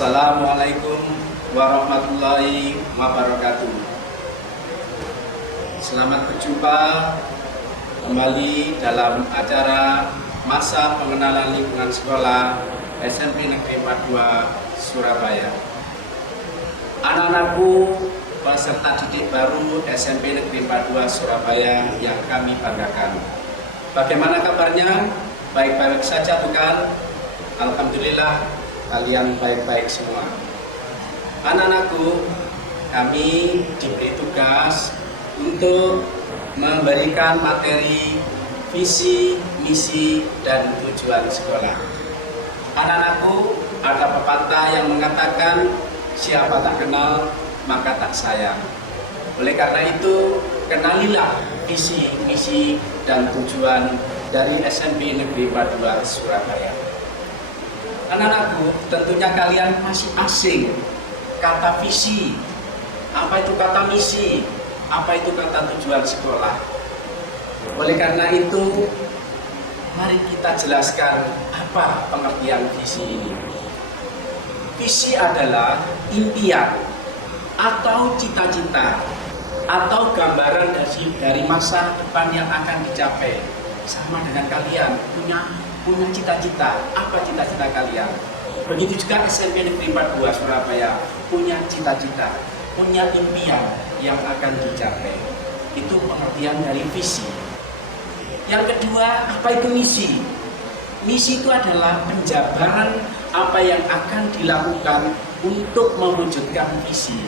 Assalamualaikum warahmatullahi wabarakatuh. Selamat berjumpa kembali dalam acara masa pengenalan lingkungan sekolah SMP Negeri 42 Surabaya. Anak-anakku peserta didik baru SMP Negeri 42 Surabaya yang kami banggakan. Bagaimana kabarnya? Baik-baik saja bukan? Alhamdulillah kalian baik-baik semua. Anak-anakku, kami diberi tugas untuk memberikan materi visi, misi, dan tujuan sekolah. Anak-anakku, ada pepatah yang mengatakan siapa tak kenal maka tak sayang. Oleh karena itu, kenalilah visi, misi, dan tujuan dari SMP Negeri 42 Surabaya. Anak-anakku, tentunya kalian masih asing kata visi, apa itu kata misi, apa itu kata tujuan sekolah. Oleh karena itu, mari kita jelaskan apa pengertian visi ini. Visi adalah impian atau cita-cita atau gambaran dari masa depan yang akan dicapai. Sama dengan kalian punya cita-cita. Apa cita-cita kalian? Begitu juga SMP Negeri 42 Surabaya punya cita-cita, punya impian yang akan dicapai. Itu pengertian dari visi. Yang kedua, apa itu misi? Misi itu adalah penjabaran apa yang akan dilakukan untuk mewujudkan visi.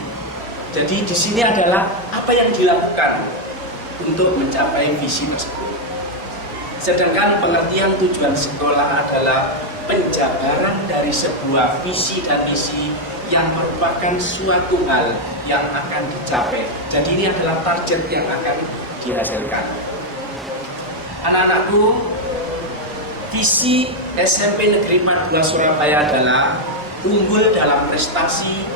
Jadi di sini adalah apa yang dilakukan untuk mencapai visi tersebut. Sedangkan pengertian tujuan sekolah adalah penjabaran dari sebuah visi dan misi yang merupakan suatu hal yang akan dicapai. Jadi ini adalah target yang akan dihasilkan. Anak-anakku, visi SMP Negeri 42 Surabaya adalah unggul dalam prestasi,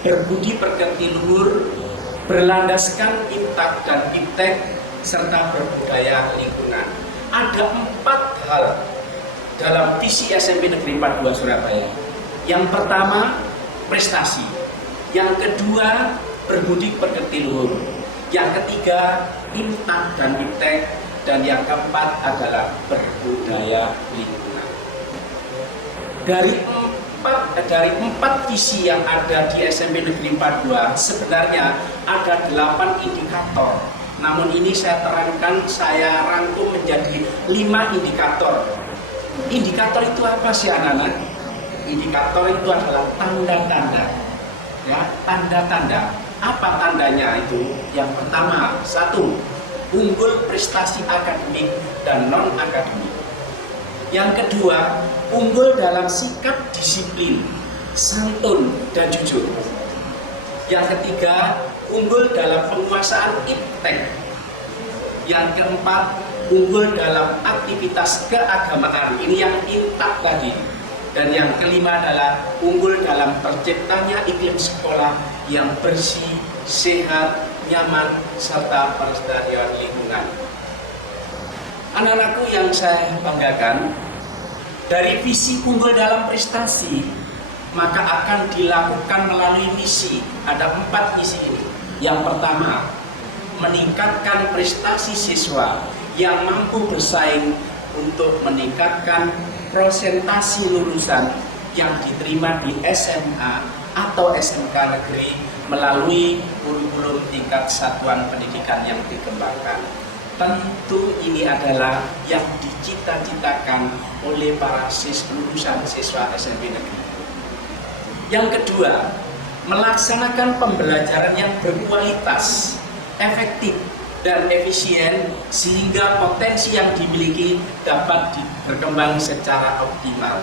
berbudi pekerti luhur, berlandaskan IPTAK dan IPTEK, serta berbudaya lingkungan. Ada 4 hal dalam visi SMP Negeri 42 Surabaya. Yang pertama, prestasi. Yang kedua, berbudi pekerti luhur. Yang ketiga, IPTAK dan IPTEK. Dan yang keempat adalah berbudaya lingkungan. Dari empat visi yang ada di SMP Negeri 42, sebenarnya ada 8 indikator. Namun ini saya terangkan, saya rangkum menjadi 5 indikator. Indikator itu apa sih anak-anak? Indikator itu adalah tanda-tanda. Ya, tanda-tanda. Apa tandanya itu? Yang pertama, 1, unggul prestasi akademik dan non-akademik. Yang kedua, unggul dalam sikap disiplin, santun, dan jujur. Yang ketiga, unggul dalam penguasaan IPTEK. Yang keempat, unggul dalam aktivitas keagamaan. Ini yang IPTAK tadi. Dan yang kelima adalah unggul dalam terciptanya iklim sekolah yang bersih, sehat, nyaman, serta pelestarian lingkungan. Anak-anakku yang saya banggakan, dari visi unggul dalam prestasi, maka akan dilakukan melalui misi. Ada 4 misi ini. Yang pertama, meningkatkan prestasi siswa yang mampu bersaing untuk meningkatkan prosentasi lulusan yang diterima di SMA atau SMK negeri melalui kurikulum tingkat satuan pendidikan yang dikembangkan. Tentu ini adalah yang dicita-citakan oleh para lulusan siswa SMP negeri. Yang kedua, melaksanakan pembelajaran yang berkualitas, efektif, dan efisien sehingga potensi yang dimiliki dapat berkembang secara optimal.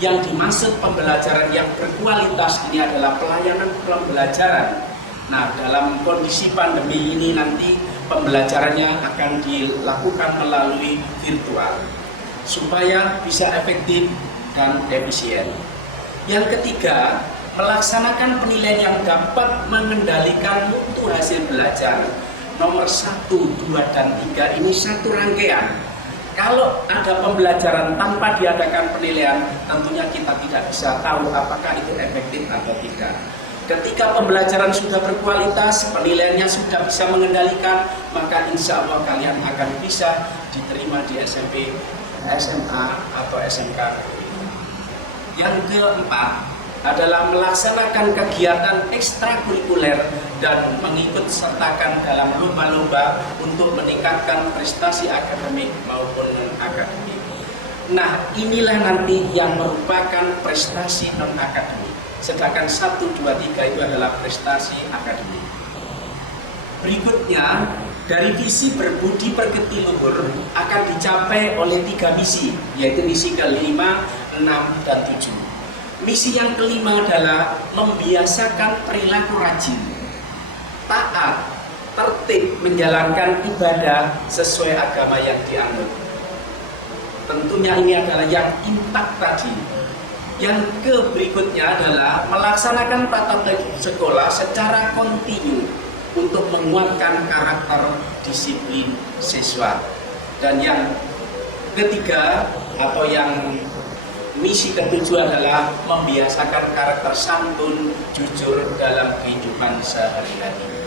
Yang dimaksud pembelajaran yang berkualitas ini adalah pelayanan pembelajaran. Nah, dalam kondisi pandemi ini nanti pembelajarannya akan dilakukan melalui virtual supaya bisa efektif dan efisien. Yang ketiga, melaksanakan penilaian yang dapat mengendalikan mutu hasil belajar. Nomor 1, 2, dan 3 ini satu rangkaian. Kalau ada pembelajaran tanpa diadakan penilaian, tentunya kita tidak bisa tahu apakah itu efektif atau tidak. Ketika pembelajaran sudah berkualitas, penilaiannya sudah bisa mengendalikan, maka insya Allah kalian akan bisa diterima di SMP, SMA, atau SMK. Yang keempat adalah melaksanakan kegiatan ekstrakurikuler dan mengikut sertakan dalam lomba-lomba untuk meningkatkan prestasi akademik maupun non-akademik. Nah, inilah nanti yang merupakan prestasi non-akademik. Sedangkan 1, 2, 3 itu adalah prestasi akademik. Berikutnya, dari visi berbudi pekerti luhur akan dicapai oleh 3 misi, yaitu misi ke-5, 6, dan 7. Misi yang kelima adalah membiasakan perilaku rajin, taat, tertib menjalankan ibadah sesuai agama yang dianut. Tentunya ini adalah yang intak tadi. Yang berikutnya adalah melaksanakan tata tertib sekolah secara kontinu untuk menguatkan karakter disiplin siswa. Dan yang ketiga atau yang misi ketujuh adalah membiasakan karakter santun, jujur dalam kehidupan sehari-hari.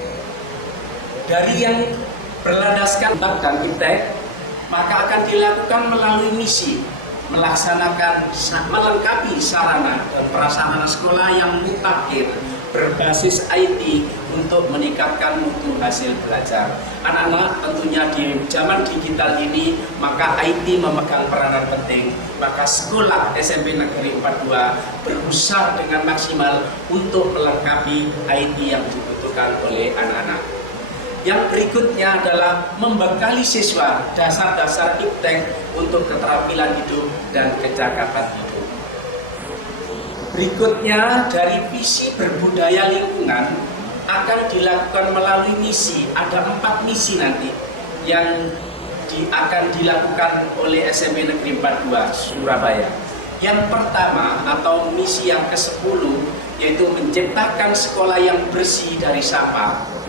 Dari yang berlandaskan dan iptek, maka akan dilakukan melalui misi melaksanakan melengkapi sarana dan prasarana sekolah yang mutakhir berbasis IT untuk meningkatkan mutu hasil belajar. Anak-anak tentunya di zaman digital ini maka IT memegang peranan penting. Maka sekolah SMP Negeri 42 berusaha dengan maksimal untuk melengkapi IT yang dibutuhkan oleh anak-anak. Yang berikutnya adalah membekali siswa dasar-dasar iptek untuk keterampilan hidup dan kecakapan hidup. Berikutnya dari visi berbudaya lingkungan akan dilakukan melalui misi. Ada 4 misi nanti yang akan dilakukan oleh SMP Negeri 42 Surabaya. Yang pertama atau misi yang ke-10 yaitu menciptakan sekolah yang bersih dari sampah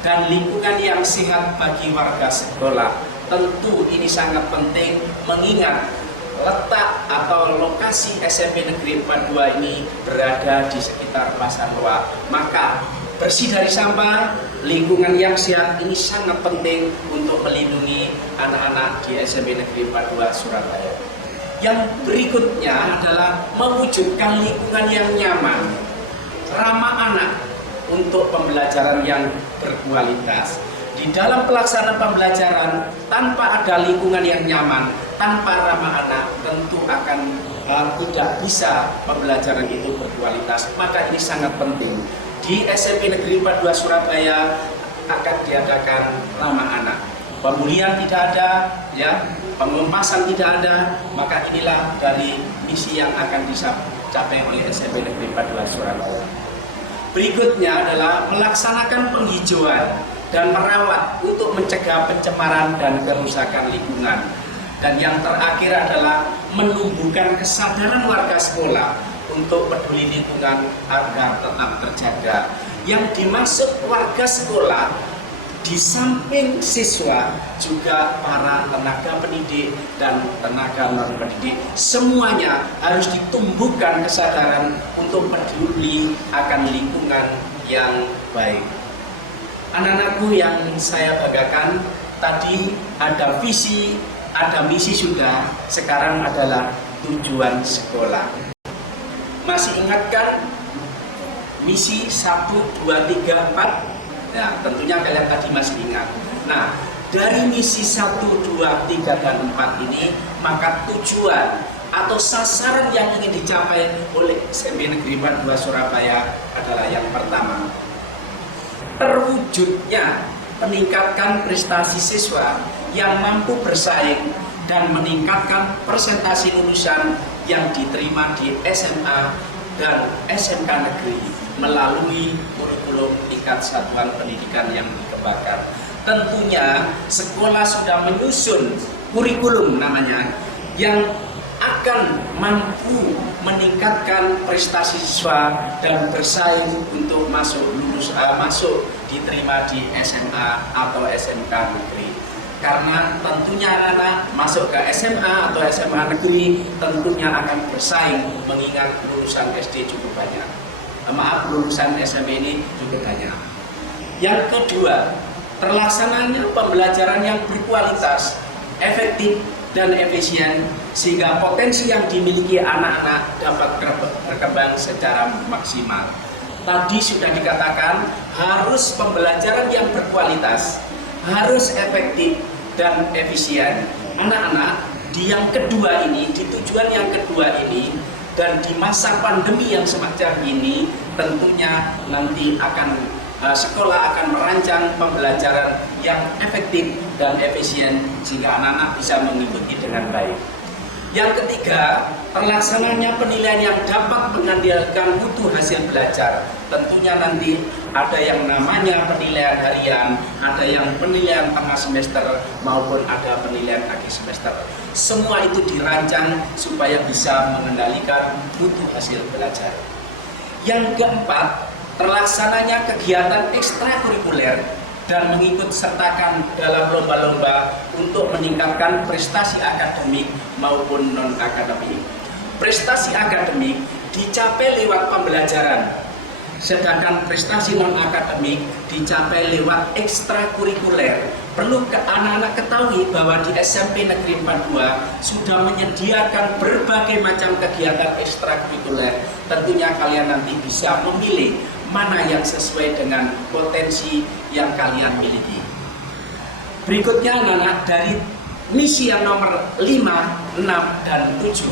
dan lingkungan yang sehat bagi warga sekolah. Tentu ini sangat penting mengingat letak atau lokasi SMP Negeri 42 ini berada di sekitar Pasar Loak. Maka bersih dari sampah, lingkungan yang sehat ini sangat penting untuk melindungi anak-anak di SMP Negeri 42 Surabaya. Yang berikutnya adalah mewujudkan lingkungan yang nyaman, ramah anak untuk pembelajaran yang berkualitas. Di dalam pelaksanaan pembelajaran tanpa ada lingkungan yang nyaman, tanpa ramah anak, tentu akan tidak bisa pembelajaran itu berkualitas. Maka ini sangat penting. Di SMP Negeri 42 Surabaya akan diadakan ramah anak. Pemulihan tidak ada, ya, pengelupasan tidak ada. Maka inilah dari misi yang akan dicapai oleh SMP Negeri 42 Surabaya. Berikutnya adalah melaksanakan penghijauan dan merawat untuk mencegah pencemaran dan kerusakan lingkungan. Dan yang terakhir adalah menumbuhkan kesadaran warga sekolah untuk peduli lingkungan agar tetap terjaga. Yang dimaksud warga sekolah di samping siswa juga para tenaga pendidik dan tenaga non pendidik, semuanya harus ditumbuhkan kesadaran untuk peduli akan lingkungan yang baik. Anak-anakku yang saya banggakan, tadi ada visi, ada misi sudah, sekarang adalah tujuan sekolah. Masih ingatkan misi 1, 2, 3, 4? Nah, tentunya kalian tadi masih ingat. Nah, dari misi 1, 2, 3, dan 4 ini, maka tujuan atau sasaran yang ingin dicapai oleh SMP Negeri 42 Surabaya adalah yang pertama, terwujudnya meningkatkan prestasi siswa yang mampu bersaing dan meningkatkan persentase lulusan yang diterima di SMA dan SMK negeri melalui kurikulum tingkat satuan pendidikan yang dikembangkan. Tentunya sekolah sudah menyusun kurikulum namanya yang akan mampu meningkatkan prestasi siswa dan bersaing untuk masuk diterima di SMA atau SMK negeri. karena tentunya anak masuk ke SMA atau SMA negeri tentunya akan bersaing mengingat lulusan SD cukup banyak. Lulusan SMP ini cukup banyak. Yang kedua, terlaksananya pembelajaran yang berkualitas, efektif, dan efisien sehingga potensi yang dimiliki anak-anak dapat berkembang secara maksimal. Tadi sudah dikatakan harus pembelajaran yang berkualitas, harus efektif dan efisien. Anak-anak di yang kedua ini, di tujuan yang kedua ini, dan di masa pandemi yang semacam ini, tentunya nanti sekolah akan merancang pembelajaran yang efektif dan efisien sehingga anak-anak bisa mengikuti dengan baik. Yang ketiga, terlaksananya penilaian yang dapat mengandalkan mutu hasil belajar. Tentunya nanti ada yang namanya penilaian harian, ada yang penilaian tengah semester, maupun ada penilaian akhir semester. Semua itu dirancang supaya bisa mengendalikan mutu hasil belajar. Yang keempat, terlaksananya kegiatan ekstrakurikuler dan mengikut sertakan dalam lomba-lomba untuk meningkatkan prestasi akademik maupun non-akademik. Prestasi akademik dicapai lewat pembelajaran, sedangkan prestasi non-akademik dicapai lewat ekstrakurikuler. Perlu anak-anak ketahui bahwa di SMP Negeri 42 sudah menyediakan berbagai macam kegiatan ekstrakurikuler. Tentunya kalian nanti bisa memilih mana yang sesuai dengan potensi yang kalian miliki. Berikutnya anak-anak, dari misi yang nomor 5, 6, dan 7,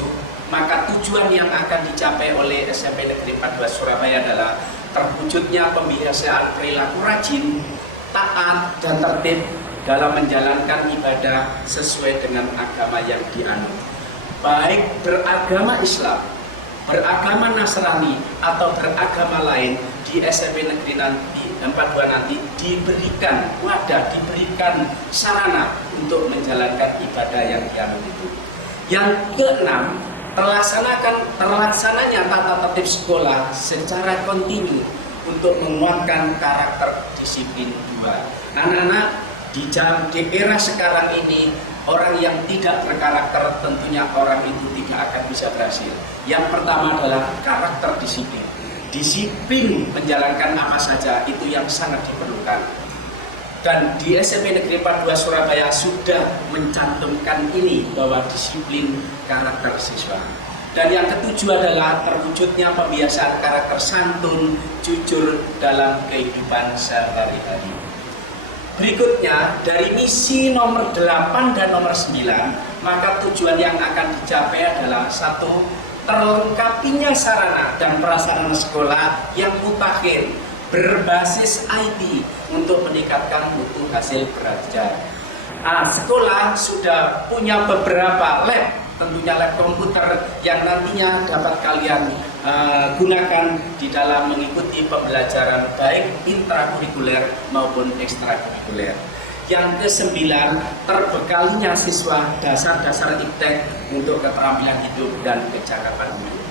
maka tujuan yang akan dicapai oleh SMP Negeri 42 Surabaya adalah terwujudnya pembiasaan perilaku rajin, taat, dan tertib dalam menjalankan ibadah sesuai dengan agama yang dianut. Baik beragama Islam, beragama Nasrani, atau beragama lain, di SMP Negeri 42 nanti diberikan wadah, diberikan sarana untuk menjalankan ibadah yang dianut itu. Yang keenam, terlaksananya tata tertib sekolah secara kontinu untuk menguatkan karakter disiplin 2. Anak-anak, di era sekarang ini, orang yang tidak berkarakter tentunya orang itu tidak akan bisa berhasil. Yang pertama adalah karakter disiplin. Disiplin menjalankan apa saja itu yang sangat diperlukan. Dan di SMP Negeri 42 Surabaya sudah mencantumkan ini, bahwa disiplin karakter siswa. Dan yang ketujuh adalah terwujudnya pembiasaan karakter santun, jujur dalam kehidupan sehari-hari. Berikutnya, dari misi nomor 8 dan nomor 9, maka tujuan yang akan dicapai adalah: 1. Terlengkapinya sarana dan prasarana sekolah yang mutakhir berbasis IT untuk meningkatkan mutu hasil belajar. Sekolah sudah punya beberapa lab, tentunya lab komputer yang nantinya dapat kalian gunakan di dalam mengikuti pembelajaran baik intrakurikuler maupun ekstrakurikuler. Yang ke-9, terbekalinya siswa dasar-dasar iptek untuk keterampilan hidup dan kecakapan hidup.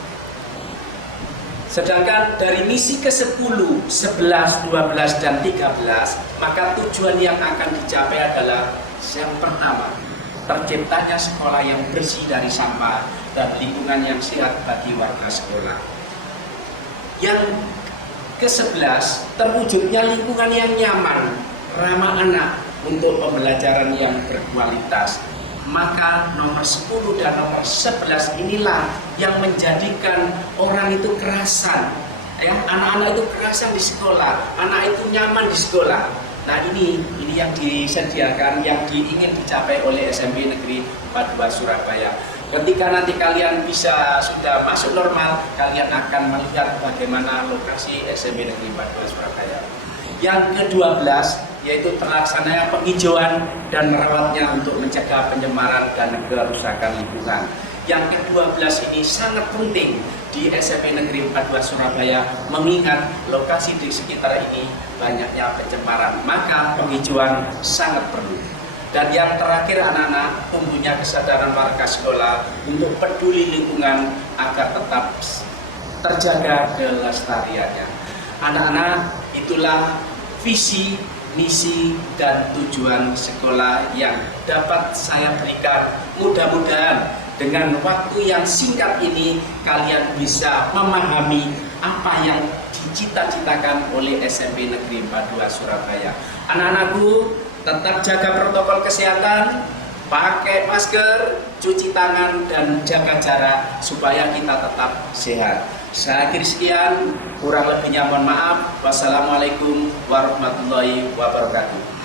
Sedangkan dari misi ke-10, 11, 12, dan 13, maka tujuan yang akan dicapai adalah: yang pertama, terciptanya sekolah yang bersih dari sampah dan lingkungan yang sehat bagi warga sekolah. Yang ke-11, terwujudnya lingkungan yang nyaman, ramah anak untuk pembelajaran yang berkualitas. Maka nomor 10 dan nomor 11 inilah yang menjadikan orang itu kerasan, ya, anak-anak itu kerasan di sekolah, anak itu nyaman di sekolah. Nah, ini yang disediakan, yang ingin dicapai oleh SMP Negeri 42 Surabaya. Ketika nanti kalian sudah masuk normal, kalian akan melihat bagaimana lokasi SMP Negeri 42 Surabaya. Yang ke-12, yaitu terlaksananya penghijauan dan merawatnya untuk mencegah pencemaran dan kerusakan lingkungan. Yang ke-12 ini sangat penting di SMP Negeri 42 Surabaya, mengingat lokasi di sekitar ini banyaknya pencemaran, maka penghijauan sangat perlu. Dan yang terakhir anak-anak, tumbuhnya kesadaran warga sekolah untuk peduli lingkungan agar tetap terjaga kelestariannya. Anak-anak, itulah visi misi dan tujuan sekolah yang dapat saya berikan. Mudah-mudahan dengan waktu yang singkat ini kalian bisa memahami apa yang dicita-citakan oleh SMP Negeri 42 Surabaya. Anak-anakku, tetap jaga protokol kesehatan, pakai masker, cuci tangan, dan jaga jarak supaya kita tetap sehat. Saya akhiri sekian, kurang lebihnya mohon maaf. Wassalamualaikum warahmatullahi wabarakatuh.